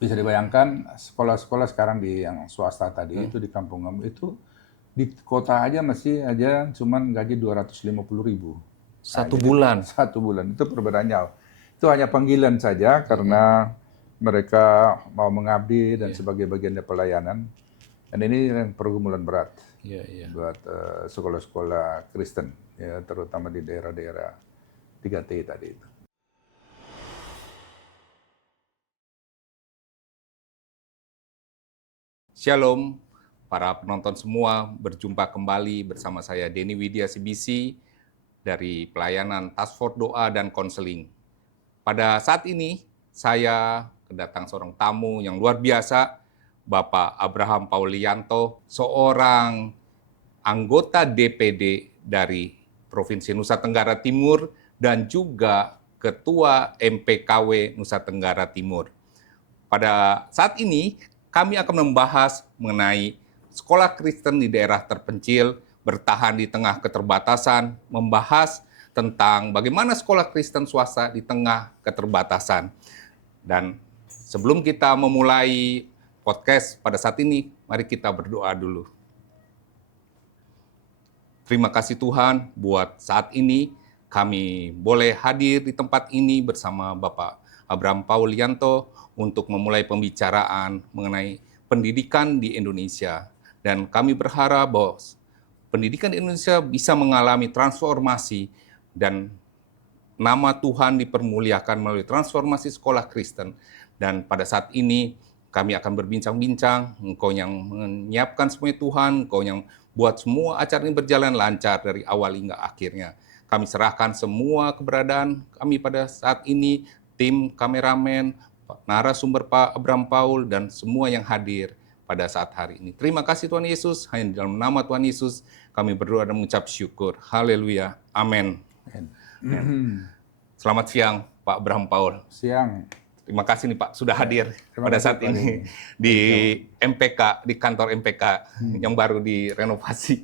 Bisa dibayangkan sekolah-sekolah sekarang yang swasta tadi itu di kampung kamu itu di kota aja masih aja cuman gaji 250.000. Nah, Satu jadi bulan. 1 bulan itu perbedaannya. Itu hanya panggilan saja karena mereka mau mengabdi dan Iya, sebagai bagian dari pelayanan. Dan ini yang pergumulan berat iya, iya. buat sekolah-sekolah Kristen, ya, terutama di daerah-daerah 3T tadi itu. Shalom, para penonton semua, berjumpa kembali bersama saya Denny Widya CBC dari pelayanan Task Force Doa dan Konseling. Pada saat ini, saya kedatang seorang tamu yang luar biasa, Bapak Abraham Paulianto, seorang anggota DPD dari Provinsi Nusa Tenggara Timur dan juga Ketua MPKW Nusa Tenggara Timur. Pada saat ini, kami akan membahas mengenai sekolah Kristen di daerah terpencil, bertahan di tengah keterbatasan, membahas tentang bagaimana sekolah Kristen swasta di tengah keterbatasan. Dan sebelum kita memulai podcast pada saat ini, mari kita berdoa dulu. Terima kasih Tuhan buat saat ini kami boleh hadir di tempat ini bersama Bapak Abraham Paulianto untuk memulai pembicaraan mengenai pendidikan di Indonesia. Dan kami berharap bahwa pendidikan di Indonesia bisa mengalami transformasi dan nama Tuhan dipermuliakan melalui transformasi sekolah Kristen. Dan pada saat ini kami akan berbincang-bincang, Engkau yang menyiapkan semuanya Tuhan, Engkau yang buat semua acara ini berjalan lancar dari awal hingga akhirnya. Kami serahkan semua keberadaan kami pada saat ini, tim kameramen, narasumber Pak Abraham Paul, dan semua yang hadir pada saat hari ini. Terima kasih Tuhan Yesus, hanya di dalam nama Tuhan Yesus kami berdoa dan mengucap syukur. Haleluya. Amin. Selamat siang Pak Abraham Paul. Siang. Terima kasih nih Pak sudah hadir Terima pada kasih saat Pak ini Denny. di MPK, di kantor MPK yang baru direnovasi.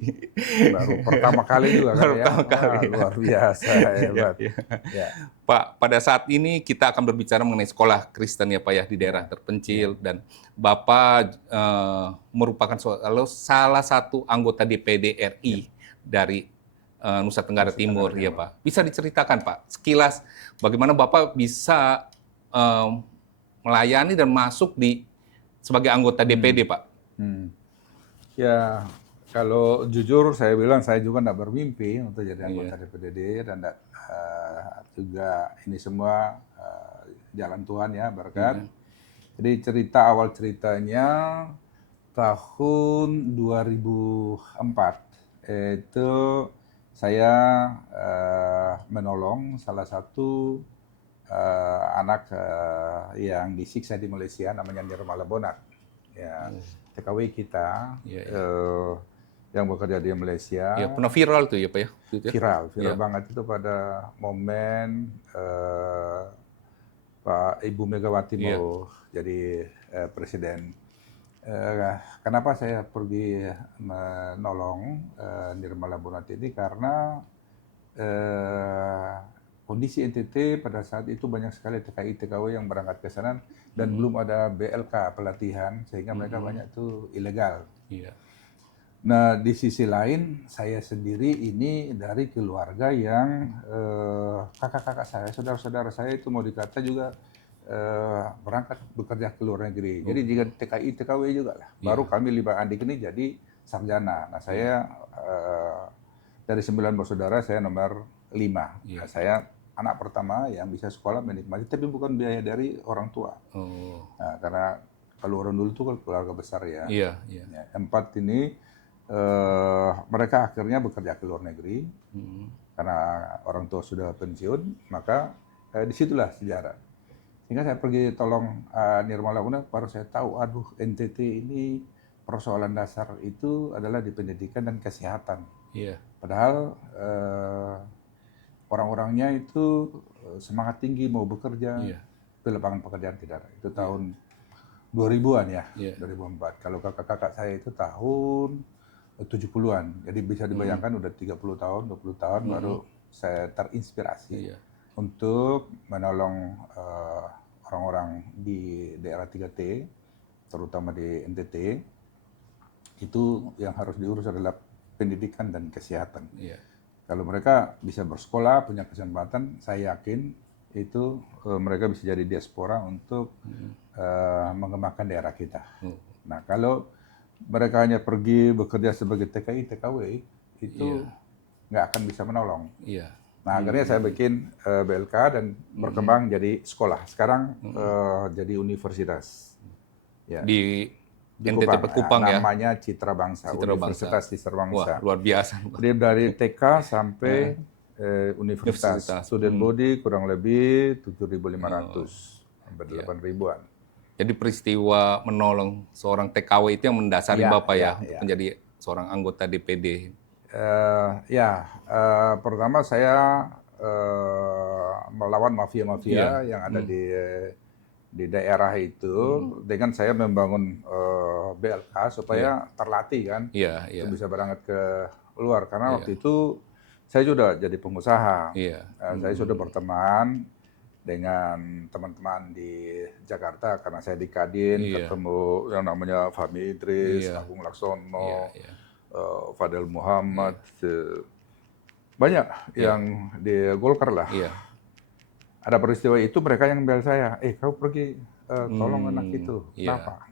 Baru pertama kali juga kan Baru ya. pertama kali. Wah, luar biasa, Iya, hebat. iya. Ya. Pak, pada saat ini kita akan berbicara mengenai sekolah Kristen ya Pak ya di daerah terpencil, dan Bapak merupakan salah satu anggota DPD RI dari Nusa Tenggara Timur ya Pak. Bisa diceritakan Pak sekilas bagaimana Bapak bisa melayani dan masuk sebagai anggota DPD Pak? Ya, kalau jujur saya bilang saya juga tidak bermimpi untuk jadi anggota DPD dan juga ini semua jalan Tuhan ya, berkat. Jadi awal ceritanya tahun 2004 itu saya menolong salah satu anak yang disiksa di Malaysia, namanya Nirmala Bonat. Ya, TKW kita yang bekerja di Malaysia. Ya, pernah viral tuh ya Pak ya? Viral banget itu pada momen Pak Ibu Megawati mau jadi presiden. Kenapa saya pergi menolong Nirmala Bonat ini? Karena kondisi NTT pada saat itu banyak sekali TKI TKW yang berangkat ke sana dan belum ada BLK pelatihan, sehingga mereka banyak tuh ilegal. Nah, di sisi lain saya sendiri ini dari keluarga yang kakak-kakak saya, saudara-saudara saya itu mau dikata juga berangkat bekerja ke luar negeri. Jadi jika TKI TKW juga lah. Baru kami 5 adik ini jadi sarjana. Nah, saya dari 9 bersaudara saya nomor 5. Nah, saya anak pertama yang bisa sekolah menikmati, tapi bukan biaya dari orang tua. Nah, karena kalau orang dulu itu kan keluarga besar ya. Ya, 4 ini mereka akhirnya bekerja ke luar negeri karena orang tua sudah pensiun, maka disitulah sejarah. Sehingga saya pergi tolong Nirmala Bonat, baru saya tahu, aduh NTT ini persoalan dasar itu adalah di pendidikan dan kesehatan. Padahal orang-orangnya itu semangat tinggi mau bekerja, tapi lapangan pekerjaan tidak ada. Itu tahun 2000-an ya, 2004. Kalau kakak-kakak saya itu tahun 70-an. Jadi bisa dibayangkan udah 30 tahun, 20 tahun baru saya terinspirasi untuk menolong orang-orang di daerah 3T, terutama di NTT, itu yang harus diurus adalah pendidikan dan kesehatan. Iya. Kalau mereka bisa bersekolah, punya kesempatan, saya yakin itu mereka bisa jadi diaspora untuk mengembangkan daerah kita. Nah, kalau mereka hanya pergi bekerja sebagai TKI, TKW, itu nggak akan bisa menolong. Iya. Nah, akhirnya saya bikin BLK dan berkembang jadi sekolah. Sekarang jadi universitas. Ya. Di Di NTT Kupang ya. Namanya Citra Bangsa, Citra Universitas Bangsa. Citra Bangsa. Wah, luar biasa. Jadi dari TK sampai universitas. Student body kurang lebih 7.500 sampai 8.000-an. Jadi peristiwa menolong seorang TKW itu yang mendasari Bapak untuk menjadi seorang anggota DPD. Pertama saya melawan mafia-mafia yang ada di daerah itu dengan saya membangun BLK supaya terlatih kan, untuk bisa berangkat ke luar karena waktu itu saya sudah jadi pengusaha. Saya sudah berteman dengan teman-teman di Jakarta karena saya di Kadin ketemu yang namanya Fahmi Idris, Agung Laksono, Fadel Muhammad, banyak yang di Golkar lah. Ada peristiwa itu mereka yang bel saya, kau pergi tolong anak itu, kenapa?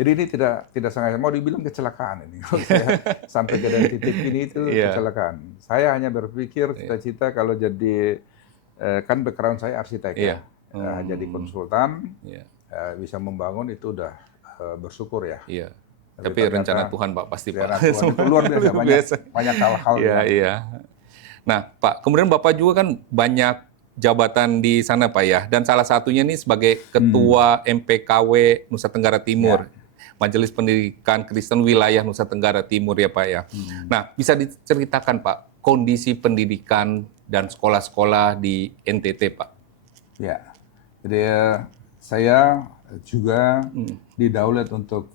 Jadi ini tidak sengaja, mau dibilang kecelakaan ini. Sampai ke titik ini itu kecelakaan. Saya hanya berpikir cita-cita kalau jadi, kan background saya arsitek ya, jadi konsultan, bisa membangun itu udah bersyukur ya. Tapi rencana Tuhan Pak pasti Pak. Tuhan itu luar biasa, banyak hal-hal. Nah Pak, kemudian Bapak juga kan banyak jabatan di sana Pak ya, dan salah satunya nih sebagai Ketua MPKW Nusa Tenggara Timur, Majelis Pendidikan Kristen Wilayah Nusa Tenggara Timur ya Pak ya. Nah bisa diceritakan Pak kondisi pendidikan dan sekolah-sekolah di NTT Pak? Ya, jadi saya juga didaulat untuk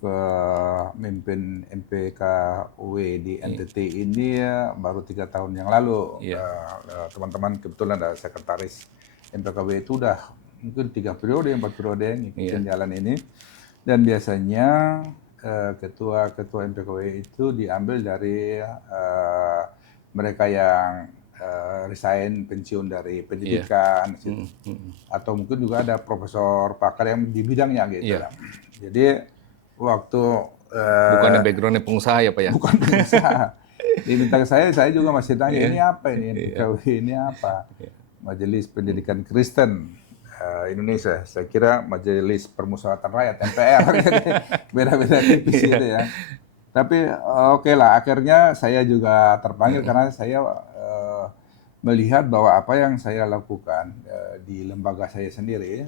memimpin MPKW di NTT ini baru 3 tahun yang lalu. Teman-teman kebetulan ada sekretaris MPKW itu udah mungkin 3 periode, 4 periode ngikutin jalan ini. Dan biasanya ketua MPKW itu diambil dari mereka yang resign, pensiun dari pendidikan, atau mungkin juga ada profesor pakar yang di bidangnya gitu. Jadi waktu bukan backgroundnya pengusaha ya Pak ya? Bukan pengusaha. Diminta ke saya juga masih tanya ini apa ini MPKW ini apa? Majelis Pendidikan Kristen Indonesia. Saya kira Majelis Permusyawaratan Rakyat MPR. Beda-beda tipis gitu ya. Tapi oke lah, akhirnya saya juga terpanggil karena saya melihat bahwa apa yang saya lakukan di lembaga saya sendiri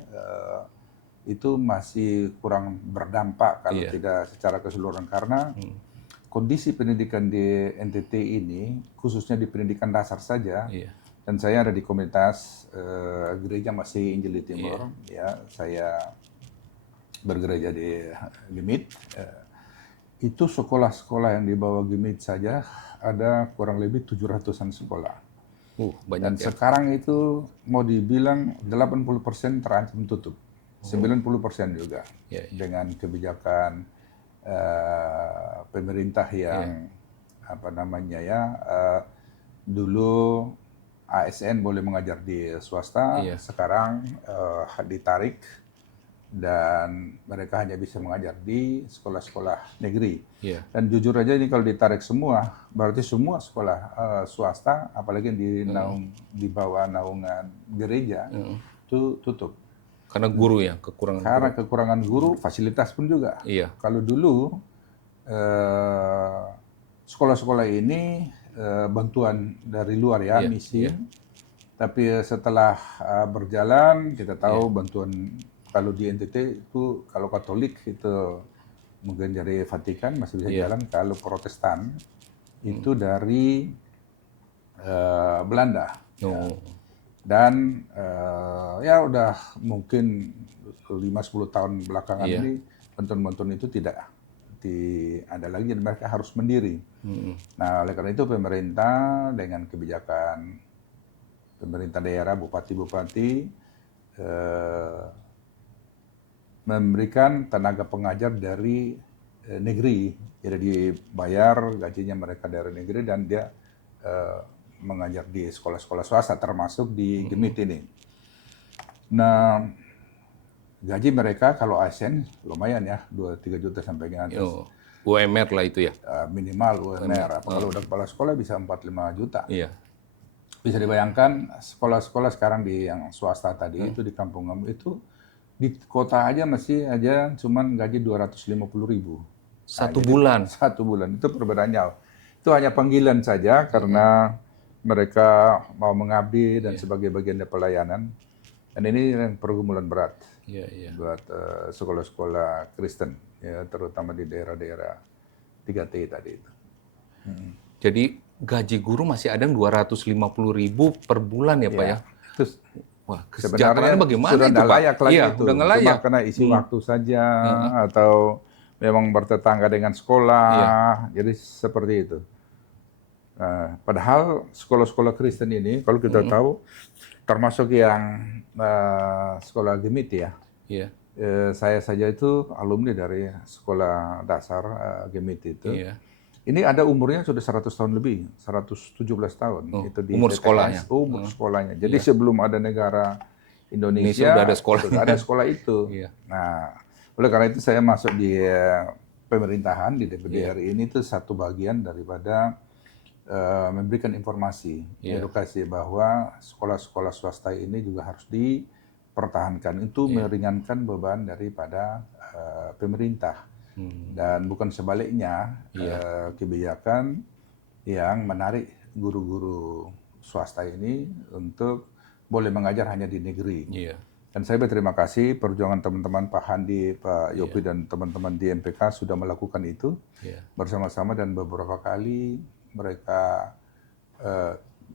itu masih kurang berdampak kalau tidak secara keseluruhan karena kondisi pendidikan di NTT ini khususnya di pendidikan dasar saja dan saya ada di komunitas gereja Masih Injili Timur ya, saya bergereja di Gemit. Itu sekolah-sekolah yang di bawah Gemit saja ada kurang lebih 700-an sekolah. Banyak. Dan sekarang itu mau dibilang 80% terancam tutup, 90% juga dengan kebijakan pemerintah yang apa namanya ya, dulu ASN boleh mengajar di swasta, sekarang ditarik dan mereka hanya bisa mengajar di sekolah-sekolah negeri. Dan jujur aja ini kalau ditarik semua, berarti semua sekolah swasta, apalagi di bawah naungan gereja, itu tutup. Karena guru ya, kekurangan Karena kekurangan guru, fasilitas pun juga. Kalau dulu sekolah-sekolah ini bantuan dari luar ya, misi. Tapi setelah berjalan, kita tahu bantuan kalau di NTT itu kalau Katolik itu mungkin dari Vatikan masih bisa jalan, kalau Protestan itu dari Belanda. Dan ya udah mungkin 5-10 tahun belakangan ini bantuan-bantuan itu tidak ada lagi dan mereka harus mandiri. Nah oleh karena itu pemerintah dengan kebijakan pemerintah daerah, bupati-bupati memberikan tenaga pengajar dari negeri, jadi dibayar gajinya mereka dari negeri dan dia mengajar di sekolah-sekolah swasta termasuk di Gemit ini. Nah, gaji mereka kalau ASN lumayan ya, 2-3 juta sampai ke atas. UMR lah itu ya? Minimal UMR. Kalau udah kepala sekolah bisa 4-5 juta. Iya. Bisa dibayangkan sekolah-sekolah sekarang di yang swasta tadi itu di kampung itu di kota aja masih aja cuman gaji 250.000. Satu bulan? Satu bulan. Itu perbedaannya. Itu hanya panggilan saja karena mereka mau mengabdi dan sebagai bagian dari pelayanan. Dan ini pergumulan berat buat sekolah-sekolah Kristen, ya, terutama di daerah-daerah 3T tadi itu. Jadi gaji guru masih ada 250.000 per bulan ya Pak ya? Terus, wah, kesejahteraannya bagaimana sudah itu Pak? layak lagi Iya, itu. udah nggak layak. Cuma karena isi waktu saja atau memang bertetangga dengan sekolah, jadi seperti itu. Padahal sekolah-sekolah Kristen ini, kalau kita tahu, termasuk yang sekolah Gemit ya. Iya. Saya saja itu alumni dari sekolah dasar Gemit itu. Iya. Ini ada umurnya sudah 100 tahun lebih, 117 tahun. Itu di umur TPS, sekolahnya. Umur sekolahnya. Jadi sebelum ada negara Indonesia sudah ada sekolah. Sudah ada sekolah itu. Iya. Nah, oleh karena itu saya masuk di pemerintahan di DPD RI ini itu satu bagian daripada memberikan informasi, edukasi bahwa sekolah-sekolah swasta ini juga harus dipertahankan. Itu meringankan beban daripada pemerintah. Dan bukan sebaliknya, kebijakan yang menarik guru-guru swasta ini untuk boleh mengajar hanya di negeri. Dan saya berterima kasih perjuangan teman-teman Pak Handi, Pak Yopi, dan teman-teman di MPK sudah melakukan itu bersama-sama, dan beberapa kali mereka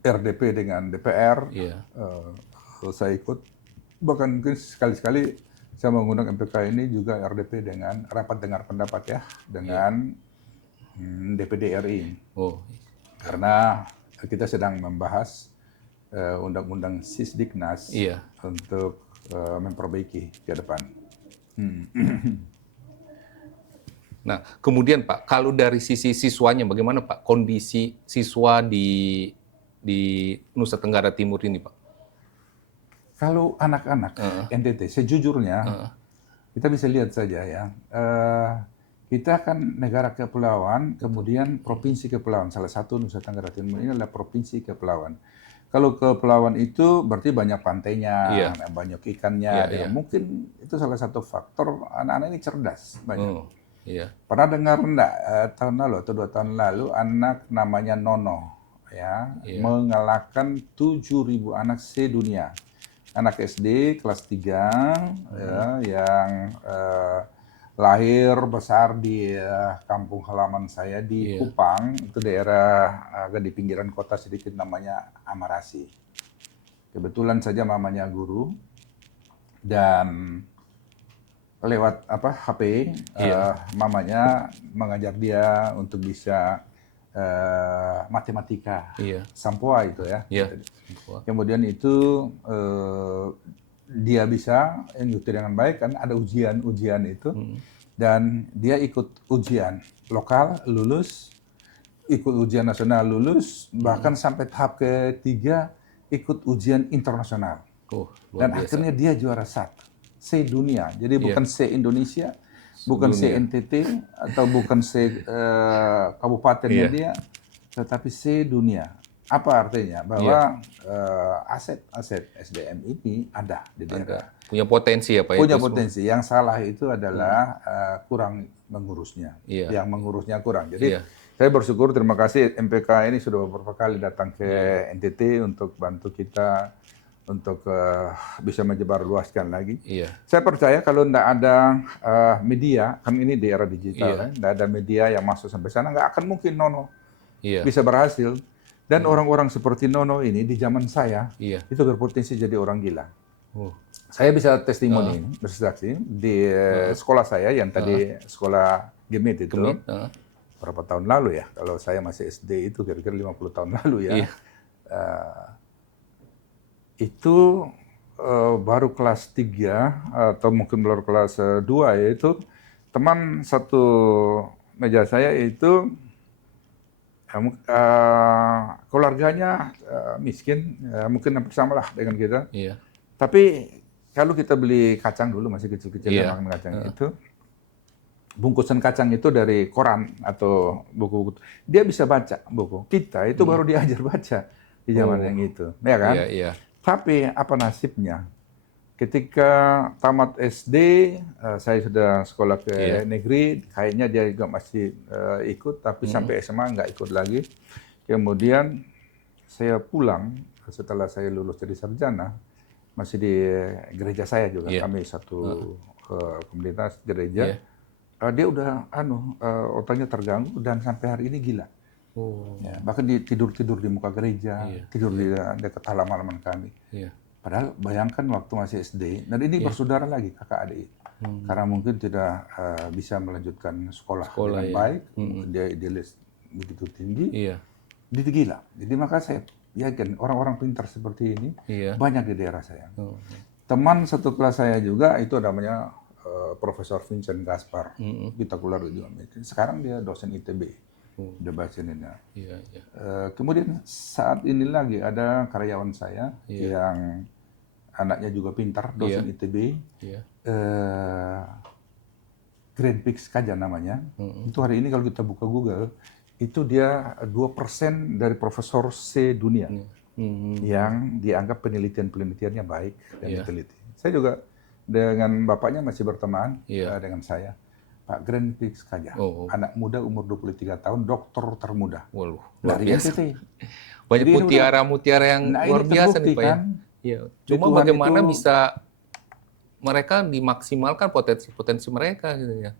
RDP dengan DPR, saya ikut, bahkan mungkin sekali-sekali saya mengundang MPK ini juga RDP dengan rapat dengar pendapat ya dengan DPD RI. Karena kita sedang membahas undang-undang Sisdiknas untuk memperbaiki ke depan. Nah, kemudian Pak, kalau dari sisi siswanya bagaimana Pak kondisi siswa di Nusa Tenggara Timur ini Pak? Kalau anak-anak NTT, sejujurnya kita bisa lihat saja ya, kita kan negara kepulauan, kemudian provinsi kepulauan. Salah satu Nusa Tenggara Timur ini adalah provinsi kepulauan. Kalau kepulauan itu berarti banyak pantainya, banyak ikannya. Mungkin itu salah satu faktor anak-anak ini cerdas banyak. Pernah dengar enggak tahun lalu atau 2 tahun lalu anak namanya Nono ya mengalahkan 7.000 anak sedunia. Anak SD kelas 3 ya, yang lahir besar di kampung halaman saya di Kupang, itu daerah agak di pinggiran kota sedikit, namanya Amarasi. Kebetulan saja mamanya guru dan lewat HP mamanya mengajar dia untuk bisa matematika, Sampoa itu ya. Kemudian itu dia bisa mengikuti dengan baik, kan ada ujian itu, dan dia ikut ujian lokal lulus, ikut ujian nasional lulus, bahkan sampai tahap ketiga ikut ujian internasional. Dan akhirnya dia juara 1. Se-dunia, jadi bukan se-Indonesia, bukan se-NTT, atau bukan se-kabupatennya dia, tetapi se-dunia. Apa artinya? Bahwa aset SDM ini ada di daerah. Punya potensi ya Pak? Punya potensi. Yang salah itu adalah kurang mengurusnya. Yang mengurusnya kurang. Jadi saya bersyukur, terima kasih MPK ini sudah beberapa kali datang ke NTT untuk bantu kita untuk bisa menyebarluaskan lagi. Saya percaya kalau tidak ada media, kan ini di era digital, tidak ada media yang masuk sampai sana, nggak akan mungkin Nono bisa berhasil. Dan orang-orang seperti Nono ini di zaman saya itu berpotensi jadi orang gila. Saya bisa testimoni, bersaksi di sekolah saya yang tadi sekolah Gemit itu, berapa tahun lalu ya? Kalau saya masih SD itu kira-kira 50 tahun lalu ya. Itu baru kelas 3 atau mungkin baru kelas 2 ya, itu teman satu meja saya itu keluarganya miskin, mungkin hampir sama lah dengan kita. Iya. Tapi kalau kita beli kacang dulu, masih kecil-kecil Iya. makan kacang itu, bungkusan kacang itu dari koran atau buku-buku. Dia bisa baca buku. Kita itu baru diajar baca di zaman yang itu, ya kan? Iya, iya. Tapi apa nasibnya? Ketika tamat SD, saya sudah sekolah ke negeri, kayaknya dia juga masih ikut, tapi sampai SMA nggak ikut lagi. Kemudian saya pulang setelah saya lulus jadi sarjana, masih di gereja saya juga, kami satu komunitas gereja. Dia udah otaknya terganggu dan sampai hari ini gila. Ya, bahkan tidur-tidur di muka gereja, tidur di dekat halaman kami. Padahal bayangkan waktu masih SD, dan ini bersaudara lagi, kakak adik. Karena mungkin tidak bisa melanjutkan sekolah dengan baik, dia idealis begitu tinggi, dia gila. Jadi maka saya yakin orang-orang pintar seperti ini banyak di daerah saya. Teman satu kelas saya juga itu namanya Profesor Vincent Gaspar, kita keluar juga. Sekarang dia dosen ITB, dia bahasa Indonesia. Kemudian saat ini lagi ada karyawan saya yang anaknya juga pintar, dosen ITB, Grand Pix Kaja namanya. Itu hari ini kalau kita buka Google, itu dia 2% dari profesor C dunia yang dianggap penelitiannya baik dan diteliti. Saya juga dengan bapaknya masih berteman dengan saya. Pak Grand Pix Kaja, anak muda umur 23 tahun, doktor termuda. Waduh, dari NTT. Banyak mutiara-mutiara yang luar biasa nih Pak ya. Iya. Cuma bagaimana bisa mereka dimaksimalkan potensi mereka gitu ya.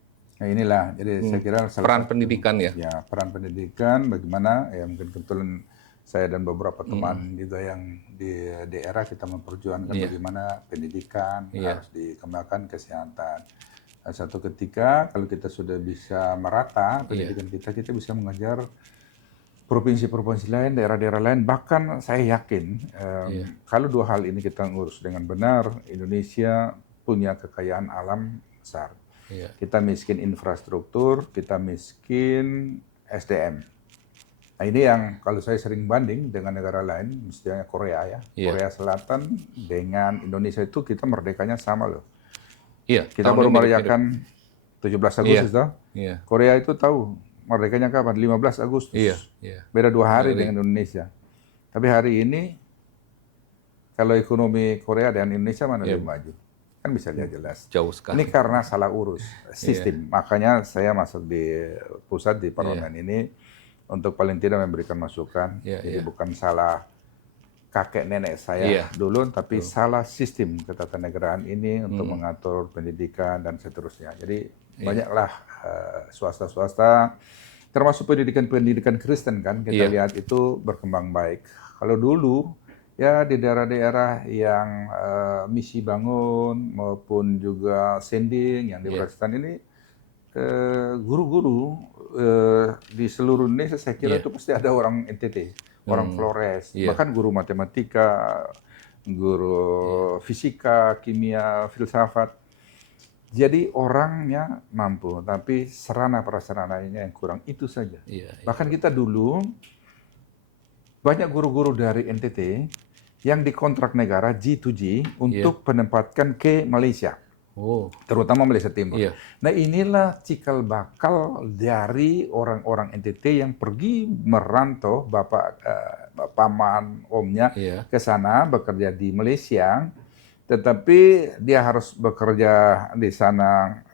Nah inilah, jadi saya kira peran pendidikan ya. Ya, peran pendidikan bagaimana ya, mungkin kebetulan saya dan beberapa teman juga yang di daerah kita memperjuangkan bagaimana pendidikan harus dikembangkan, kesehatan. Satu ketika kalau kita sudah bisa merata pendidikan kita bisa mengajar provinsi-provinsi lain, daerah-daerah lain. Bahkan saya yakin kalau dua hal ini kita ngurus dengan benar, Indonesia punya kekayaan alam besar. Kita miskin infrastruktur, kita miskin SDM. Nah ini yang kalau saya sering banding dengan negara lain, misalnya Korea ya. Korea Selatan dengan Indonesia itu kita merdekanya sama loh. Kita baru merayakan 17 Agustus toh. Korea itu tahu merdekanya kapan? 15 Agustus. Beda 2 hari dengan Indonesia. Tapi hari ini kalau ekonomi Korea dan Indonesia mana lebih maju? Kan bisa lihat jelas. Jauh sekali. Ini karena salah urus sistem. Makanya saya masuk di pusat di parlemen ini untuk paling tidak memberikan masukan. Jadi bukan salah kakek nenek saya dulu, tapi salah sistem ketatanegaraan ini untuk mengatur pendidikan dan seterusnya. Jadi banyaklah swasta-swasta, termasuk pendidikan Kristen kan, kita lihat itu berkembang baik. Kalau dulu ya di daerah-daerah yang misi bangun maupun juga sending yang di Protestan ini, guru-guru di seluruh Indonesia saya kira itu pasti ada orang NTT, orang Flores, bahkan guru matematika, guru fisika, kimia, filsafat. Jadi orangnya mampu, tapi sarana prasarananya yang kurang, itu saja. Bahkan kita dulu banyak guru-guru dari NTT yang dikontrak negara G2G untuk penempatkan ke Malaysia. Terutama Malaysia Timur. Nah inilah cikal bakal dari orang-orang NTT yang pergi merantau, paman, omnya ke sana bekerja di Malaysia, tetapi dia harus bekerja di sana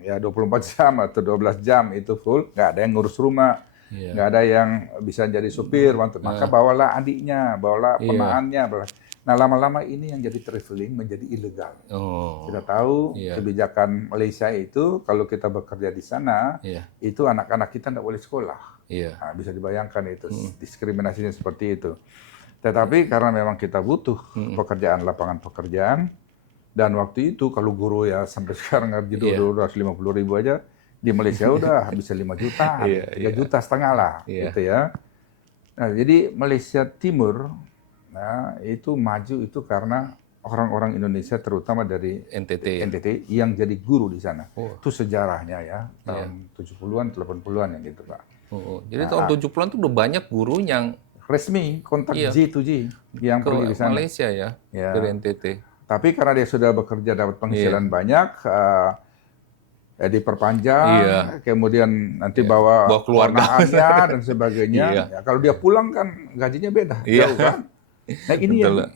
ya 24 jam atau 12 jam itu full, nggak ada yang ngurus rumah, nggak ada yang bisa jadi supir, maka bawalah adiknya, bawalah ponaannya. Nah lama-lama ini yang jadi traveling menjadi ilegal. Kita tahu kebijakan Malaysia itu kalau kita bekerja di sana, itu anak-anak kita nggak boleh sekolah. Nah, bisa dibayangkan itu diskriminasinya seperti itu. Tetapi karena memang kita butuh pekerjaan, lapangan pekerjaan, dan waktu itu kalau guru ya sampai sekarang ngaji 250.000 aja, di Malaysia udah bisa 5 juta, 3,5 juta lah, gitu ya. Nah, jadi Malaysia Timur, nah itu maju itu karena orang-orang Indonesia terutama dari NTT. NTT yang jadi guru di sana. Oh. Itu sejarahnya ya, tahun 70-an, 80-an yang gitu, Pak. Jadi tahun 70-an tuh udah banyak guru yang Resmi kontak Iya. G2G yang ke pergi di sana. Malaysia ya, Ya. dari NTT. Tapi karena dia sudah bekerja dapat penghasilan banyak, diperpanjang, kemudian nanti bawa keluarga ponakannya dan sebagainya. Iya. Ya, kalau dia pulang kan gajinya beda, Iya. jauh kan. Nah ini Betul. yang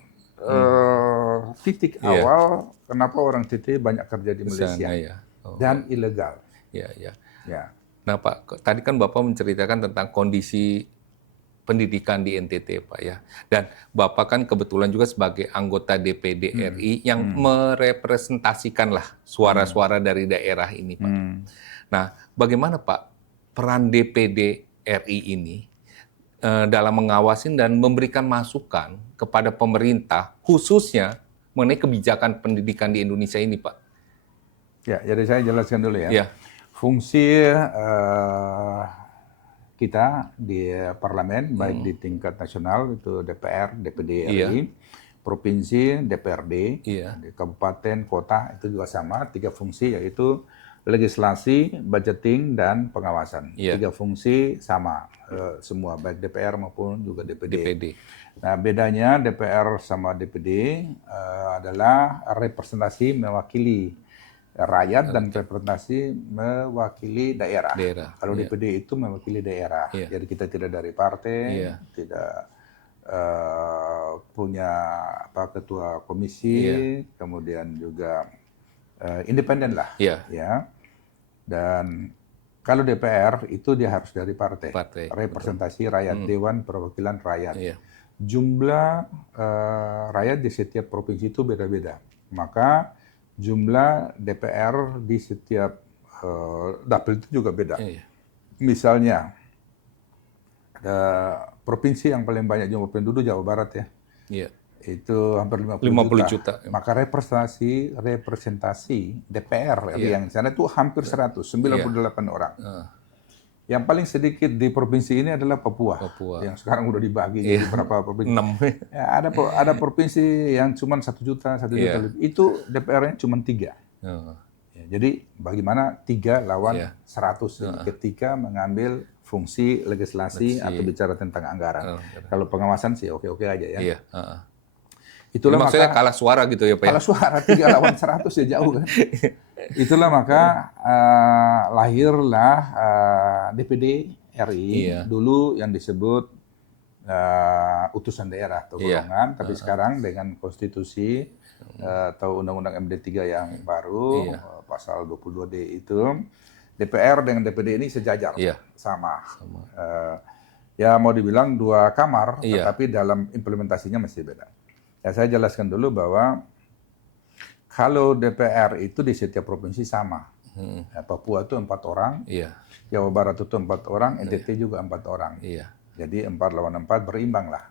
titik awal kenapa orang TT banyak kerja di Malaysia ya. dan ilegal. Iya, iya. Ya. Nah Pak, tadi kan Bapak menceritakan tentang kondisi pendidikan di NTT Pak ya. Dan Bapak kan kebetulan juga sebagai anggota DPD RI yang merepresentasikanlah suara-suara dari daerah ini Pak. Nah, bagaimana Pak peran DPD RI ini dalam mengawasi dan memberikan masukan kepada pemerintah khususnya mengenai kebijakan pendidikan di Indonesia ini Pak? Ya, jadi saya jelaskan dulu ya. Ya. Fungsi kita di parlemen, baik di tingkat nasional itu DPR, DPD RI, provinsi DPRD, di kabupaten, kota itu juga sama, 3 fungsi yaitu legislasi, budgeting, dan pengawasan. 3 fungsi sama semua, baik DPR maupun juga DPD. Nah, bedanya DPR sama DPD adalah representasi mewakili rakyat dan representasi mewakili daerah. Kalau DPD itu mewakili daerah. Jadi kita tidak dari partai, tidak punya ketua komisi, kemudian juga independen lah. Ya. Dan kalau DPR itu dia harus dari partai. Representasi rakyat, Dewan Perwakilan Rakyat. Jumlah rakyat di setiap provinsi itu beda-beda. Maka jumlah DPR di setiap dapil itu juga beda. Misalnya, provinsi yang paling banyak jumlah penduduk Jawa Barat ya. Itu hampir 50 juta. Maka representasi DPR yang di sana itu hampir 198 orang. Yang paling sedikit di provinsi ini adalah Papua. Yang sekarang udah dibagi jadi berapa provinsi. 6. Ya, ada provinsi yang cuma 1 juta, 1 juta lebih. Itu DPR-nya cuma 3. Ya, jadi bagaimana 3 lawan 100 ketika mengambil fungsi legislasi atau bicara tentang anggaran. Kalau pengawasan sih oke-oke aja ya. Itulah jadi maksudnya maka, kalah suara gitu ya Pak? Kalah suara 3 lawan 100 ya jauh kan. Itulah maka lahirlah DPD RI dulu yang disebut utusan daerah atau golongan, tapi sekarang dengan konstitusi atau undang-undang MD3 yang baru pasal 22D itu DPR dengan DPD ini sejajar sama. Ya mau dibilang 2 kamar, tetapi dalam implementasinya masih beda. Ya saya jelaskan dulu bahwa kalau DPR itu di setiap provinsi sama. Papua itu 4 orang, Jawa Barat itu 4 orang, NTT juga 4 orang. Jadi 4 lawan 4 berimbang lah.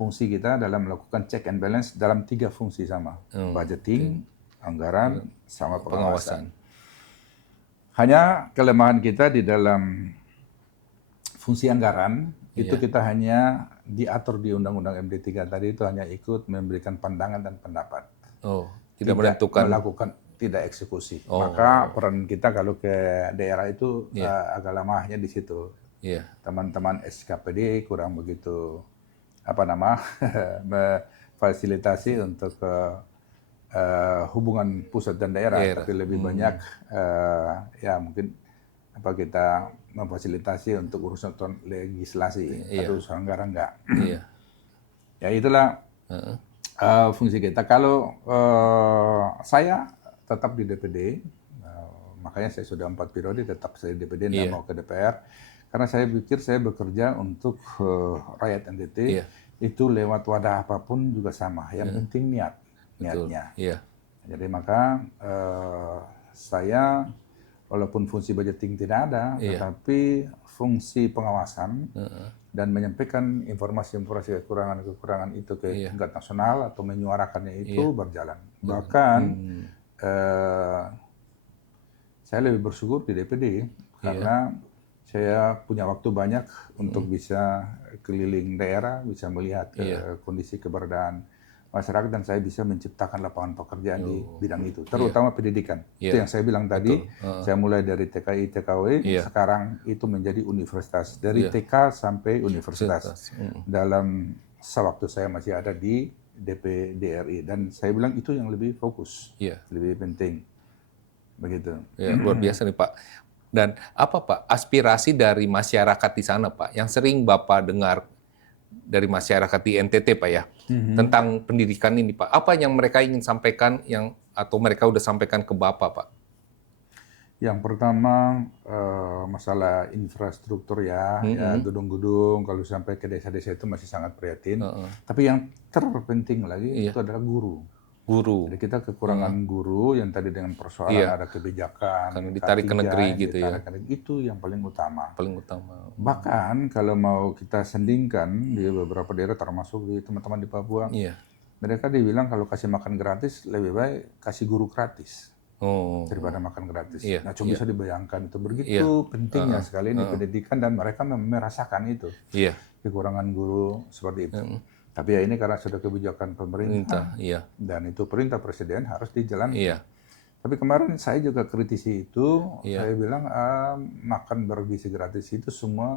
Fungsi kita dalam melakukan check and balance dalam 3 fungsi sama. Budgeting, anggaran, sama pengawasan. Hanya kelemahan kita di dalam fungsi anggaran, itu kita hanya diatur di Undang-Undang MD3 tadi itu hanya ikut memberikan pandangan dan pendapat. Tidak menentukan, melakukan, tidak eksekusi. Maka peran kita kalau ke daerah itu agak lemahnya di situ. Teman-teman SKPD kurang begitu memfasilitasi untuk hubungan pusat dan daerah, tapi lebih banyak ya mungkin kita memfasilitasi untuk urusan legislasi atau urusan anggaran enggak. Ya itulah fungsi kita. Kalau saya tetap di DPD, makanya saya sudah 4 periode tetap saya di DPD, tidak mau ke DPR, karena saya pikir saya bekerja untuk rakyat NTT, itu lewat wadah apapun juga sama. Yang penting niatnya. Jadi maka saya walaupun fungsi budgeting tidak ada, tetapi fungsi pengawasan dan menyampaikan informasi-informasi kekurangan itu ke tingkat nasional atau menyuarakannya itu berjalan. Bahkan saya lebih bersyukur di DPD karena saya punya waktu banyak untuk bisa keliling daerah, bisa melihat kondisi keberadaan masyarakat dan saya bisa menciptakan lapangan pekerjaan di bidang itu, terutama pendidikan. Itu yang saya bilang tadi, saya mulai dari TKI, TKW, sekarang itu menjadi universitas. Dari TK sampai universitas. Dalam sewaktu saya masih ada di DPDRI. Dan saya bilang itu yang lebih fokus, lebih penting. Begitu. Ya, luar biasa nih Pak. Dan apa Pak, aspirasi dari masyarakat di sana Pak, yang sering Bapak dengar dari masyarakat di NTT Pak ya, tentang pendidikan ini Pak. Apa yang mereka ingin sampaikan atau mereka udah sampaikan ke Bapak Pak? Yang pertama masalah infrastruktur ya gedung-gedung kalau sampai ke desa-desa itu masih sangat prihatin. Tapi yang terpenting lagi itu adalah guru. Jadi kita kekurangan guru yang tadi dengan persoalan ada kebijakan, karena ditarik ke negeri gitu ya. Itu yang paling utama. Paling utama. Bahkan kalau mau kita sandingkan di beberapa daerah termasuk di teman-teman di Papua, mereka dibilang kalau kasih makan gratis lebih baik kasih guru gratis daripada makan gratis. Nah, cuma bisa dibayangkan itu begitu pentingnya sekali ini pendidikan dan mereka merasakan itu kekurangan guru seperti itu. Tapi ya ini karena sudah kebijakan pemerintah dan itu perintah presiden harus dijalankan. Tapi kemarin saya juga kritisi itu, saya bilang makan bergizi gratis itu semua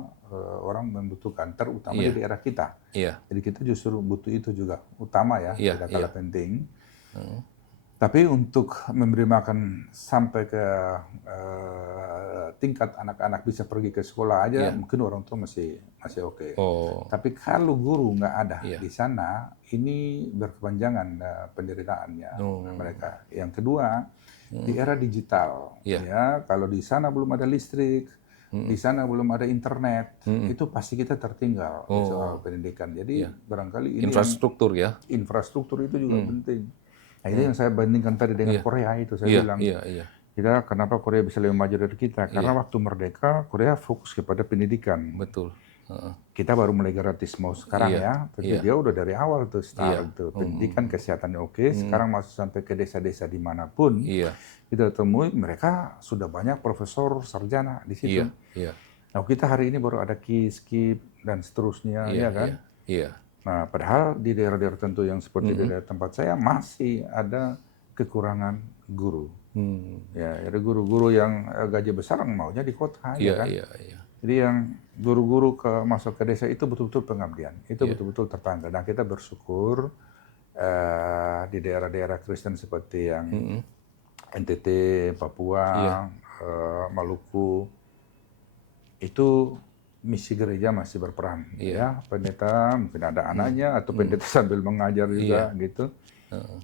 orang membutuhkan, terutama di daerah kita. Jadi kita justru butuh itu juga, utama ya, tidak kalah penting. Tapi untuk memberi makan sampai ke tingkat anak-anak bisa pergi ke sekolah aja, mungkin orang tua masih oke. Tapi kalau guru nggak ada di sana, ini berkepanjangan penderitaannya mereka. Yang kedua, di era digital, ya kalau di sana belum ada listrik, di sana belum ada internet, itu pasti kita tertinggal soal pendidikan. Jadi barangkali ini infrastruktur infrastruktur itu juga penting. Nah, itu yang saya bandingkan tadi dengan Korea itu, saya bilang, kita kenapa Korea bisa lebih maju dari kita? Karena waktu merdeka, Korea fokus kepada pendidikan. Betul. Kita baru mulai gratis mau sekarang ya, tapi dia udah dari awal tuh start tuh pendidikan kesehatannya oke. Sekarang masuk sampai ke desa-desa dimanapun kita temui mereka sudah banyak profesor sarjana di situ. Nah kita hari ini baru ada KIP dan seterusnya, ya kan? Nah, padahal di daerah-daerah tertentu yang seperti di daerah tempat saya masih ada kekurangan guru. Ya, ada guru-guru yang gaji besar maunya di kota, ya kan? Jadi yang guru-guru masuk ke desa itu betul-betul pengabdian, itu betul-betul tertanggal. Dan kita bersyukur di daerah-daerah Kristen seperti yang NTT, Papua, Maluku, itu misi gereja masih berperan, ya pendeta mungkin ada anaknya atau pendeta sambil mengajar juga gitu.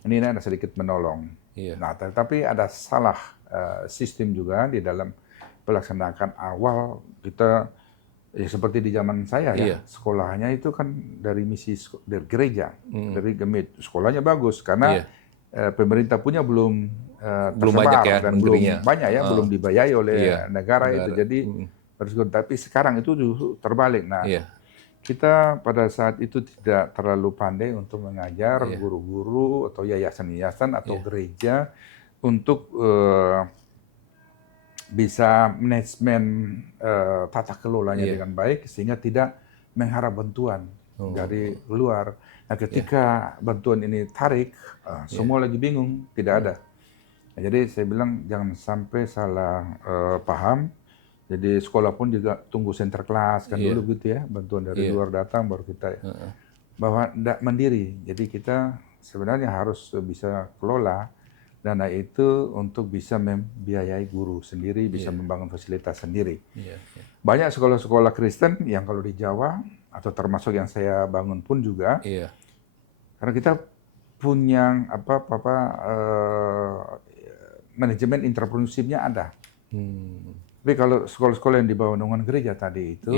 Ini ada sedikit menolong. Nah, tapi ada salah sistem juga di dalam pelaksanaan awal kita ya seperti di zaman saya ya sekolahnya itu kan dari misi dari gereja, dari Gemit. Sekolahnya bagus karena pemerintah punya belum banyak ya dan belum banyak ya belum dibayai oleh negara itu. Jadi tapi sekarang itu justru terbalik. Nah, kita pada saat itu tidak terlalu pandai untuk mengajar guru-guru atau yayasan-yayasan atau gereja untuk bisa manajemen tata kelolanya dengan baik sehingga tidak mengharap bantuan dari luar. Nah, ketika bantuan ini tarik, semua lagi bingung, tidak ada. Nah, jadi saya bilang jangan sampai salah paham. Jadi sekolah pun juga tunggu center kelas kan dulu gitu ya, bantuan dari luar datang baru kita bahwa tidak mandiri. Jadi kita sebenarnya harus bisa kelola dana itu untuk bisa membiayai guru sendiri, bisa membangun fasilitas sendiri. Banyak sekolah-sekolah Kristen yang kalau di Jawa atau termasuk yang saya bangun pun juga, karena kita punya manajemen entrepreneurship-nya ada. Tapi kalau sekolah-sekolah yang di bawah naungan gereja tadi itu,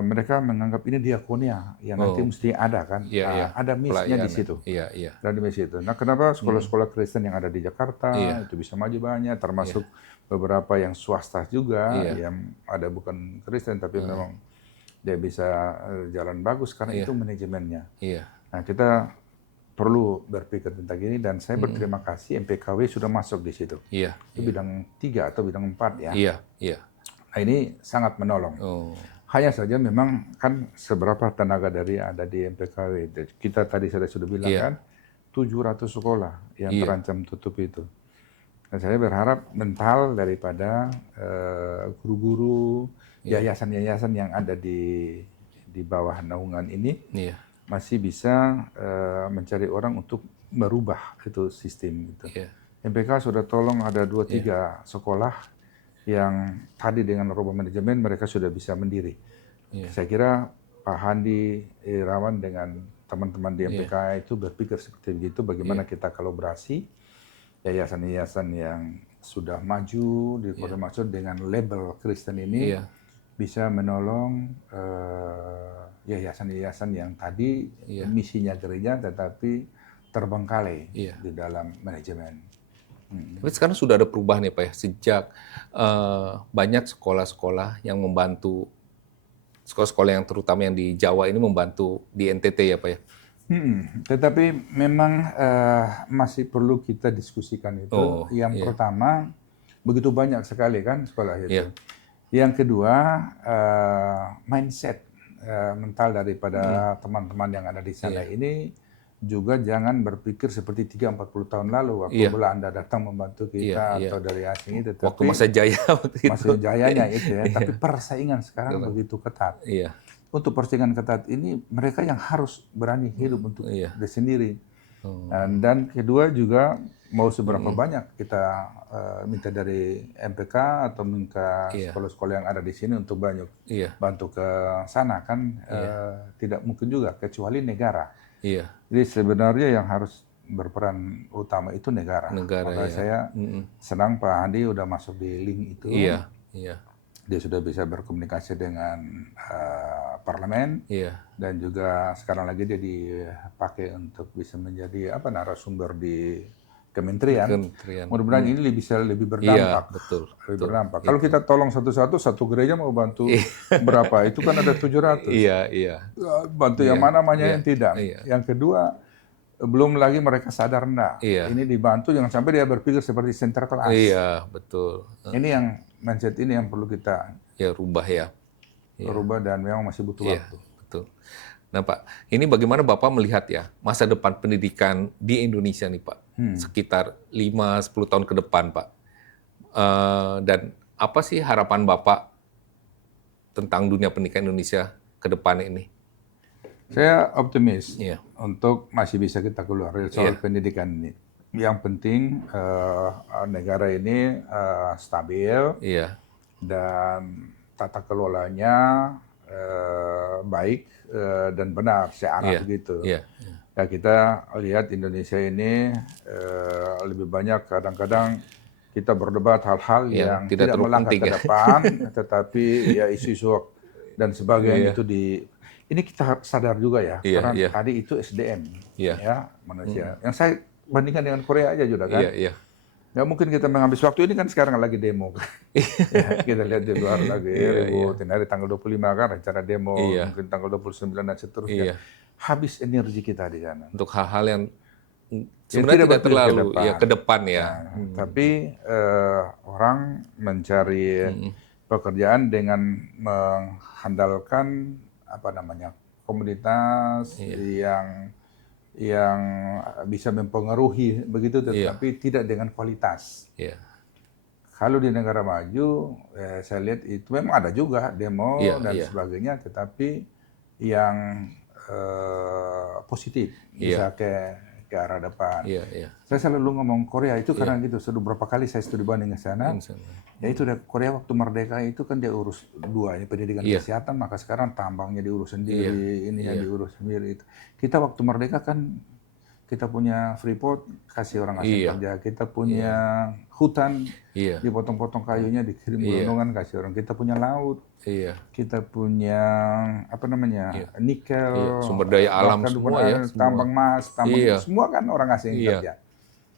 mereka menganggap ini diakonia, yang nanti mesti ada kan, ada misinya di situ. Dan di misi itu. Nah, kenapa sekolah-sekolah Kristen yang ada di Jakarta itu bisa maju banyak, termasuk beberapa yang swasta juga, yang ada bukan Kristen tapi memang dia bisa jalan bagus karena itu manajemennya. Nah, kita perlu berpikir tentang ini dan saya berterima kasih MPKW sudah masuk di situ. Itu bidang 3 atau bidang 4 ya. Nah, ini sangat menolong. Hanya saja memang kan seberapa tenaga dari ada di MPKW. Kita tadi sudah bilang Iya. kan 700 sekolah yang Iya. terancam tutup itu. Dan saya berharap mental daripada guru-guru, yayasan-yayasan yang ada di bawah naungan ini Iya. masih bisa mencari orang untuk merubah itu sistem gitu. Iya. MPK sudah tolong ada 2-3 sekolah yang tadi dengan rubah manajemen mereka sudah bisa mendiri. Iya. Saya kira Pak Handi Irawan dengan teman-teman di MPK itu berpikir seperti begitu, bagaimana kita kolaborasi yayasan-yayasan yang sudah maju di Kota Maksud dengan label Kristen ini bisa menolong yayasan-yayasan yang tadi misinya gereja tetapi terbengkalai di dalam manajemen. Tapi sekarang sudah ada perubahan ya Pak ya, sejak banyak sekolah-sekolah yang membantu, sekolah-sekolah yang terutama yang di Jawa ini membantu di NTT ya Pak ya. Tetapi memang masih perlu kita diskusikan itu. Yang pertama, begitu banyak sekali kan sekolah itu. Yang kedua, mindset mental daripada teman-teman yang ada di sana ini juga jangan berpikir seperti 30-40 tahun lalu waktu Belanda datang membantu kita atau dari asing itu. Waktu masa jaya waktu itu. Masa jayanya itu ya. Tapi persaingan sekarang begitu ketat. Untuk persaingan ketat ini mereka yang harus berani hidup untuk diri sendiri. Dan kedua juga mau seberapa banyak kita minta dari MPK atau minta sekolah-sekolah yang ada di sini untuk banyak bantu ke sana kan tidak mungkin juga kecuali negara. Jadi sebenarnya yang harus berperan utama itu negara. Maka saya senang Pak Handi udah masuk di link itu. Dia sudah bisa berkomunikasi dengan parlemen dan juga sekarang lagi dia dipakai untuk bisa menjadi narasumber di kementerian. Mudah-mudahan ini bisa lebih berdampak. Lebih berdampak. Kalau kita tolong satu-satu, satu gereja mau bantu berapa? Itu kan ada 700. Bantu yang mana yang tidak. Yang kedua, belum lagi mereka sadar enggak. Ini dibantu jangan sampai dia berpikir seperti center kelas. Ini yang mindset ini yang perlu kita rubah rubah dan memang masih butuh waktu. Betul. Nah Pak, ini bagaimana Bapak melihat ya masa depan pendidikan di Indonesia nih Pak? Sekitar 5-10 tahun ke depan Pak. Dan apa sih harapan Bapak tentang dunia pendidikan Indonesia ke depan ini? Saya optimis untuk masih bisa kita keluar dari soal pendidikan ini. Yang penting negara ini stabil dan tata kelolanya baik dan benar, searah begitu. Ya kita lihat Indonesia ini lebih banyak kadang-kadang kita berdebat hal-hal yang tidak melangkah ke depan, tetapi ya isu-isu dan sebagainya itu ini kita sadar juga ya, karena tadi itu SDM ya manusia. Yang saya bandingkan dengan Korea aja juga kan. Nggak mungkin kita menghabis waktu ini kan sekarang lagi demo. Kita lihat di luar lagi ributin hari tanggal 25 kan rencana demo, mungkin tanggal 29 dan seterusnya. Habis energi kita di sana. Untuk hal-hal yang sebenarnya tidak terlalu ke depan ya. Tapi orang mencari pekerjaan dengan mengandalkan komunitas yang bisa mempengaruhi begitu, tetapi tidak dengan kualitas. Kalau di negara maju, saya lihat itu memang ada juga demo dan sebagainya, tetapi yang positif, bisa ke arah depan. Saya selalu ngomong Korea itu karena gitu, sudah berapa kali saya studi banding ke sana. Ya itu Korea waktu merdeka itu kan dia urus dua, ini pendidikan kesehatan, maka sekarang tambangnya diurus sendiri, ini yang diurus sendiri. Kita waktu merdeka kan kita punya freeport, kasih orang asing kerja. Kita punya hutan, dipotong-potong kayunya, dikirim gelondongan, kasih orang. Kita punya laut, kita punya nikel, sumber daya alam semua tambang emas, semua kan orang asing kerja.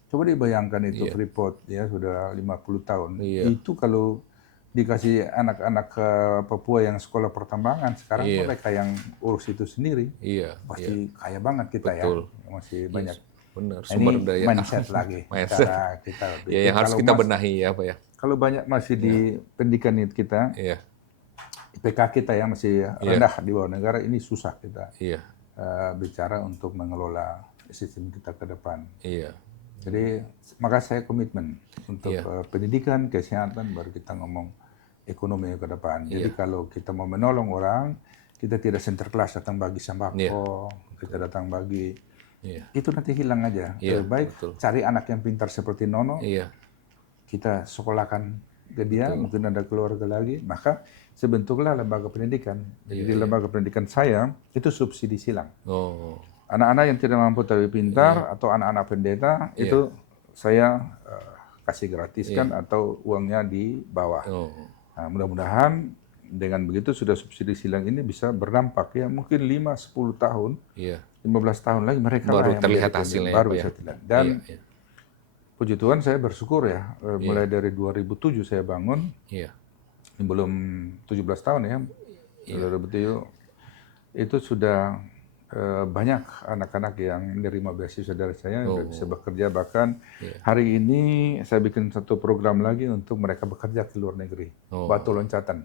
Coba dibayangkan itu Freeport ya sudah 50 tahun. Itu kalau dikasih anak-anak ke Papua yang sekolah pertambangan, sekarang mereka yang urus itu sendiri. Pasti kaya banget kita ya. Masih banyak. Benar, sumber daya mindset lagi. Cara kita yang harus kita benahi ya Pak ya. Kalau banyak masih di pendidikan kita, IPK kita yang masih rendah di bawah negara ini susah kita bicara untuk mengelola sistem kita ke depan. Jadi maka saya komitmen untuk pendidikan, kesehatan, baru kita ngomong ekonomi ke depan. Jadi kalau kita mau menolong orang, kita tidak sinterklas datang bagi sembako, kita datang bagi itu nanti hilang aja. Lebih baik cari anak yang pintar seperti Nono, kita sekolahkan ke dia, mungkin ada keluarga lagi, maka sebentuklah lembaga pendidikan. Jadi lembaga pendidikan saya itu subsidi silang. Anak-anak yang tidak mampu tapi pintar atau anak-anak pendeta itu saya kasih gratiskan atau uangnya di bawah. Nah, mudah-mudahan dengan begitu sudah subsidi silang ini bisa berdampak ya mungkin 5-10 tahun, 15 tahun lagi mereka baru yang terlihat hasilnya. Baru bisa terlihat. Dan puji Tuhan saya bersyukur ya, mulai dari 2007 saya bangun, belum 17 tahun ya, 2007 itu sudah banyak anak-anak yang menerima beasiswa dari saya, bisa bekerja, bahkan hari ini saya bikin satu program lagi untuk mereka bekerja ke luar negeri, batu loncatan.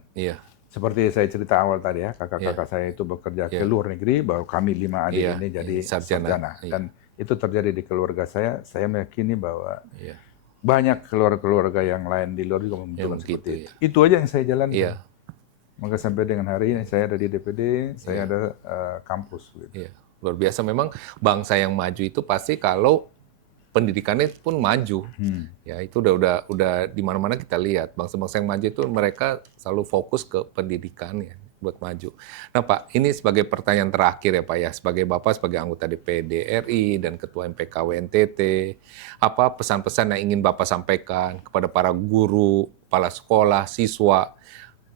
Seperti saya cerita awal tadi ya, kakak-kakak saya itu bekerja ke luar negeri, baru kami 5 adik ini jadi sarjana. Dan itu terjadi di keluarga saya meyakini bahwa banyak keluarga-keluarga yang lain di luar juga membutuhkan seperti itu. Itu aja yang saya jalankan. Maka sampai dengan hari ini saya ada di DPD, saya ada kampus. Gitu. Luar biasa, memang bangsa yang maju itu pasti kalau pendidikannya pun maju. Ya itu udah di mana-mana kita lihat bangsa-bangsa yang maju itu mereka selalu fokus ke pendidikannya buat maju. Nah Pak, ini sebagai pertanyaan terakhir ya Pak ya, sebagai Bapak, sebagai anggota DPD RI dan Ketua MPKW NTT, apa pesan-pesan yang ingin Bapak sampaikan kepada para guru, kepala sekolah, siswa,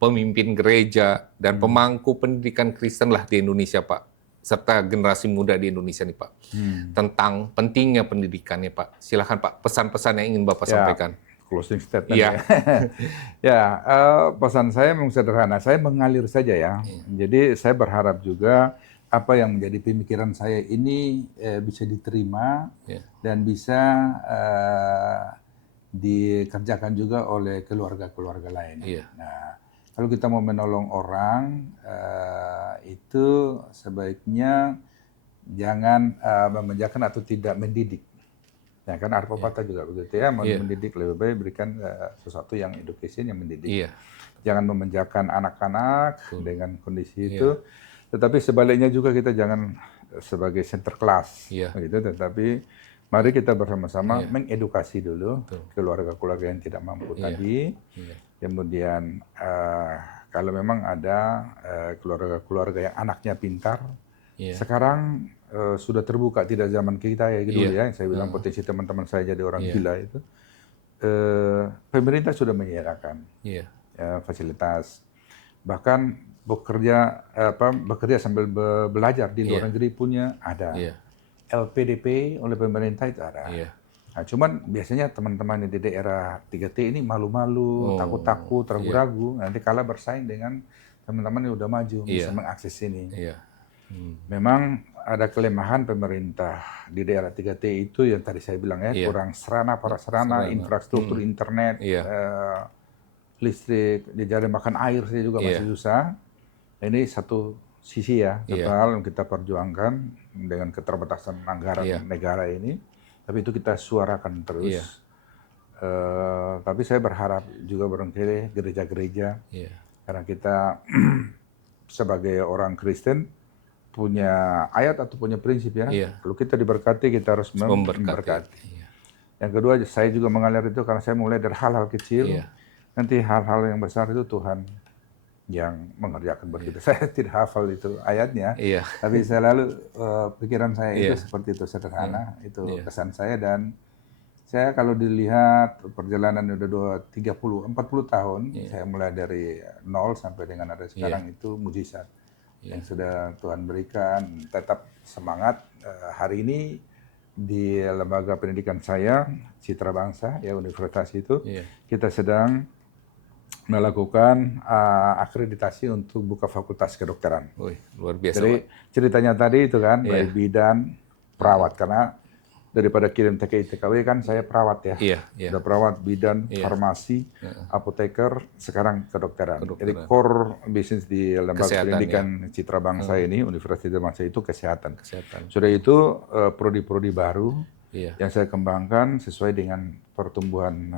pemimpin gereja, dan pemangku pendidikan Kristen lah di Indonesia Pak, serta generasi muda di Indonesia nih Pak, tentang pentingnya pendidikannya Pak. Silakan Pak, pesan-pesan yang ingin Bapak sampaikan. Closing statement pesan saya memang sederhana, saya mengalir saja ya. Jadi saya berharap juga apa yang menjadi pemikiran saya ini bisa diterima dan bisa dikerjakan juga oleh keluarga-keluarga lain. Nah, kalau kita mau menolong orang itu sebaiknya jangan memanjakan atau tidak mendidik. Ya kan ada pepatah juga begitu ya, mendidik lebih baik berikan sesuatu yang education, yang mendidik. Jangan memanjakan anak-anak dengan kondisi itu, tetapi sebaliknya juga kita jangan sebagai center class, gitu. Tetapi mari kita bersama-sama mengedukasi dulu keluarga-keluarga yang tidak mampu tadi. Kemudian kalau memang ada keluarga-keluarga yang anaknya pintar, sekarang sudah terbuka, tidak zaman kita ya gitu ya. Saya bilang potensi teman-teman saya jadi orang gila itu. Pemerintah sudah menyediakan fasilitas. Bahkan bekerja sambil belajar di luar negeri punya ada. LPDP oleh pemerintah itu ada. Nah, cuman biasanya teman-teman di daerah 3T ini malu-malu, takut-takut, ragu-ragu. Nanti kalah bersaing dengan teman-teman yang udah maju, bisa mengakses ini. Memang ada kelemahan pemerintah di daerah 3T itu yang tadi saya bilang ya, kurang prasarana, infrastruktur internet, listrik, jaring bahkan air saya juga masih susah. Ini satu sisi ya, hal yang kita perjuangkan dengan keterbatasan anggaran negara ini. Tapi itu kita suarakan terus. Tapi saya berharap juga barangkali gereja-gereja, karena kita sebagai orang Kristen punya ayat atau punya prinsip ya. Kalau kita diberkati, kita harus memberkati. Yang kedua, saya juga mengalir itu karena saya mulai dari hal-hal kecil. Nanti hal-hal yang besar itu Tuhan yang mengerjakan buat kita. Saya tidak hafal itu ayatnya, tapi saya lalu pikiran saya itu seperti itu, sederhana. Itu kesan saya, dan saya kalau dilihat perjalanan udah 40 tahun, saya mulai dari nol sampai dengan ada sekarang itu mujizat yang sudah Tuhan berikan. Tetap semangat. Hari ini di lembaga pendidikan saya, Citra Bangsa ya, universitas itu, kita sedang melakukan akreditasi untuk buka fakultas kedokteran. Luar biasa. Jadi ceritanya tadi itu kan, baik bidan, perawat, karena daripada kirim TKI TKW kan saya perawat ya. Iya, iya. Sudah perawat, bidan, Iya. farmasi, apoteker, sekarang kedokteran. Jadi Kedokteran. core bisnis di Lembaga Kesehatan, Pendidikan Citra Bangsa ini, Universitas Citra Bangsa itu kesehatan. Sudah itu prodi-prodi baru Iya. yang saya kembangkan sesuai dengan pertumbuhan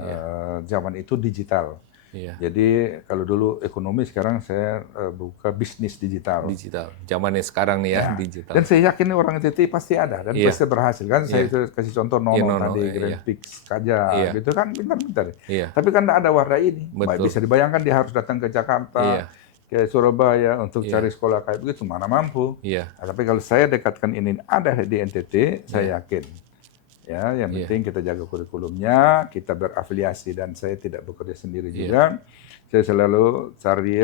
zaman itu digital. Iya. Jadi kalau dulu ekonomi, sekarang saya buka bisnis digital. Digital. Zamannya sekarang nih ya, digital. Dan saya yakin orang NTT pasti ada dan pasti berhasil kan. Saya kasih contoh Nono tadi, Grandpix, Kaja, gitu kan pintar-pintar. Tapi kan tidak ada warna ini. Bisa dibayangkan dia harus datang ke Jakarta, ke Surabaya untuk cari sekolah kayak begitu, mana mampu. Nah, tapi kalau saya dekatkan ini ada di NTT, saya yakin. Ya, yang penting kita jaga kurikulumnya, kita berafiliasi dan saya tidak bekerja sendiri juga. Saya selalu cari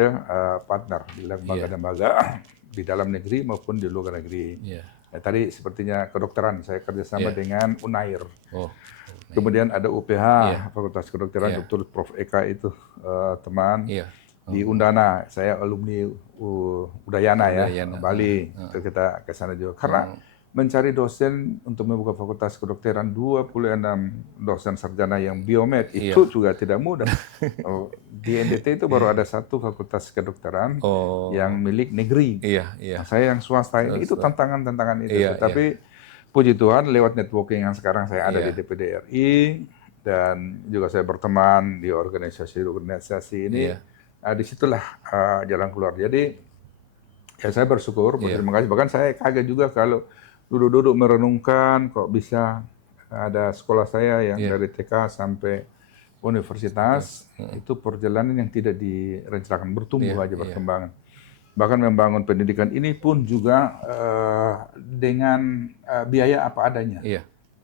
partner di lembaga-lembaga di dalam negeri maupun di luar negeri. Ya, tadi sepertinya kedokteran saya kerjasama dengan Unair. Kemudian ada UPH, Fakultas Kedokteran, Dr. Prof. Eka itu teman. Di Undana, saya alumni Udayana ya, Bali. Itu kita ke sana juga. Karena mencari dosen untuk membuka fakultas kedokteran 26 dosen sarjana yang biomed itu juga tidak mudah. Di NTT itu baru ada satu fakultas kedokteran yang milik negeri. Nah, saya yang swasta ini itu tantangan-tantangan itu. Tetapi puji Tuhan lewat networking yang sekarang saya ada di DPD RI dan juga saya berteman di organisasi ini. Disitulah jalan keluar. Jadi ya saya bersyukur, berterima kasih. Bahkan saya kaget juga kalau duduk-duduk merenungkan kok bisa ada sekolah saya yang dari TK sampai universitas itu perjalanan yang tidak direncanakan, bertumbuh aja berkembangan. Bahkan membangun pendidikan ini pun juga dengan biaya apa adanya.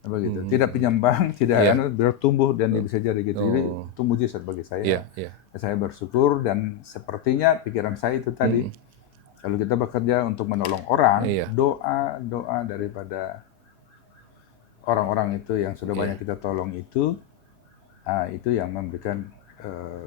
Begitu. Tidak pinjam bank, tidak bertumbuh dan bisa jadi gitu. Jadi itu mujizat bagi saya. Saya bersyukur dan sepertinya pikiran saya itu tadi. Kalau kita bekerja untuk menolong orang, doa daripada orang-orang itu yang sudah banyak kita tolong itu yang memberikan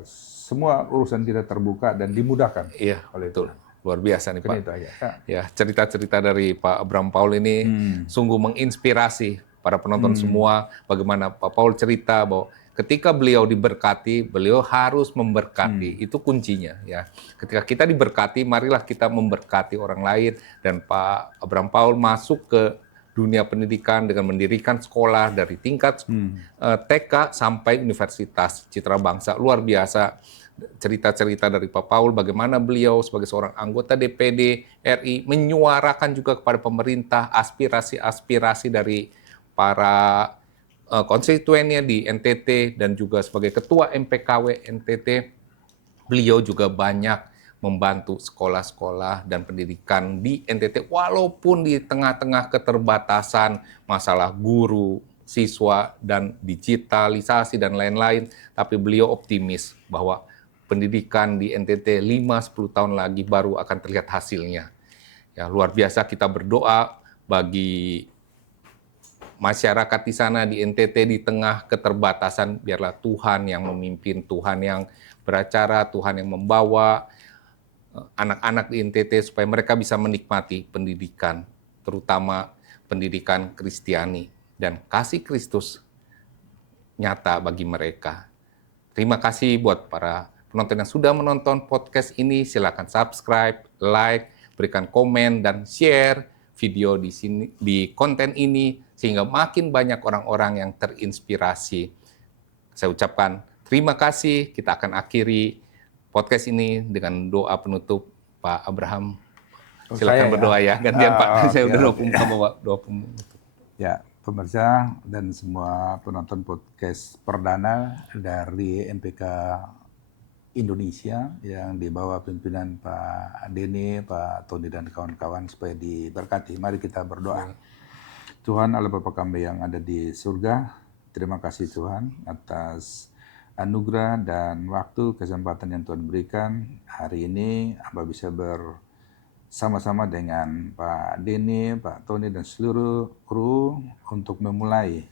semua urusan kita terbuka dan dimudahkan. Oleh Betul. Luar biasa nih Pak. Itu aja. Ya, cerita-cerita dari Pak Abraham Paul ini sungguh menginspirasi para penonton semua. Bagaimana Pak Paul cerita bahwa ketika beliau diberkati, beliau harus memberkati. Itu kuncinya ya. Ketika kita diberkati, marilah kita memberkati orang lain. Dan Pak Abraham Paul masuk ke dunia pendidikan dengan mendirikan sekolah dari tingkat TK sampai Universitas Citra Bangsa. Luar biasa cerita-cerita dari Pak Paul bagaimana beliau sebagai seorang anggota DPD RI menyuarakan juga kepada pemerintah aspirasi-aspirasi dari para konstituennya di NTT dan juga sebagai ketua MPKW NTT, beliau juga banyak membantu sekolah-sekolah dan pendidikan di NTT walaupun di tengah-tengah keterbatasan masalah guru, siswa, dan digitalisasi dan lain-lain, tapi beliau optimis bahwa pendidikan di NTT 5-10 tahun lagi baru akan terlihat hasilnya. Ya, luar biasa kita berdoa bagi masyarakat di sana di NTT di tengah keterbatasan, biarlah Tuhan yang memimpin, Tuhan yang beracara, Tuhan yang membawa anak-anak di NTT supaya mereka bisa menikmati pendidikan, terutama pendidikan Kristiani dan kasih Kristus nyata bagi mereka. Terima kasih buat para penonton yang sudah menonton podcast ini. Silakan subscribe, like, berikan komen dan share video di sini di konten ini sehingga makin banyak orang-orang yang terinspirasi. Saya ucapkan terima kasih. Kita akan akhiri podcast ini dengan doa penutup. Pak Abraham, silakan berdoa ya. Gantian Pak, saya udah doa penutup. Ya, pemirsa dan semua penonton podcast perdana dari MPK Indonesia yang di bawah pimpinan Pak Dene, Pak Tony dan kawan-kawan supaya diberkati. Mari kita berdoa. Tuhan Allah Bapa kami yang ada di surga, terima kasih Tuhan atas anugerah dan waktu kesempatan yang Tuhan berikan. Hari ini hamba bisa bersama-sama dengan Pak Dene, Pak Tony dan seluruh kru untuk memulai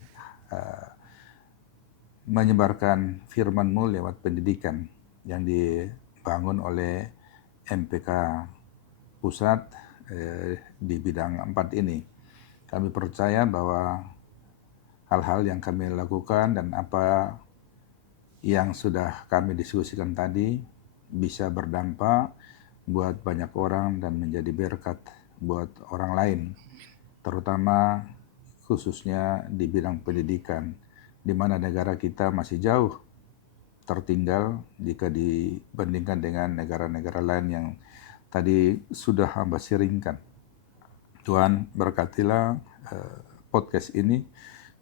menyebarkan firman-Mu lewat pendidikan yang dibangun oleh MPK Pusat di bidang 4 ini. Kami percaya bahwa hal-hal yang kami lakukan dan apa yang sudah kami diskusikan tadi bisa berdampak buat banyak orang dan menjadi berkat buat orang lain, terutama khususnya di bidang pendidikan, di mana negara kita masih jauh tertinggal jika dibandingkan dengan negara-negara lain yang tadi sudah hamba sharingkan. Tuhan berkatilah podcast ini,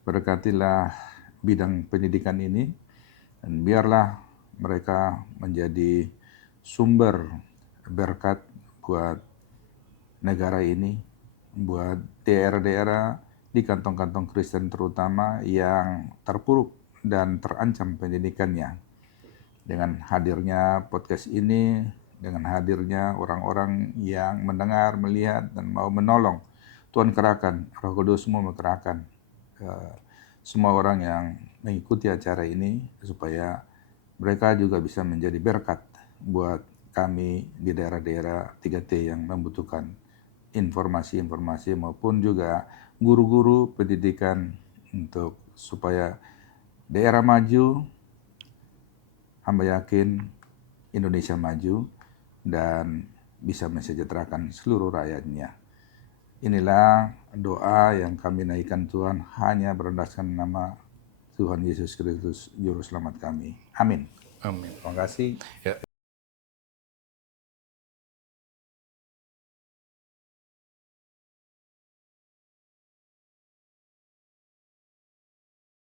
berkatilah bidang pendidikan ini, dan biarlah mereka menjadi sumber berkat buat negara ini, buat daerah-daerah di kantong-kantong Kristen terutama yang terpuruk dan terancam pendidikannya. Dengan hadirnya podcast ini, dengan hadirnya orang-orang yang mendengar, melihat, dan mau menolong, Tuhan kerahkan, Roh Kudus semua mengerahkan semua orang yang mengikuti acara ini supaya mereka juga bisa menjadi berkat buat kami di daerah-daerah 3T yang membutuhkan informasi-informasi maupun juga guru-guru pendidikan untuk supaya daerah maju. Hamba yakin Indonesia maju dan bisa mensejahterakan seluruh rakyatnya. Inilah doa yang kami naikkan Tuhan hanya berdasarkan nama Tuhan Yesus Kristus, Juru Selamat kami. Amin. Amin. Terima kasih. Ya.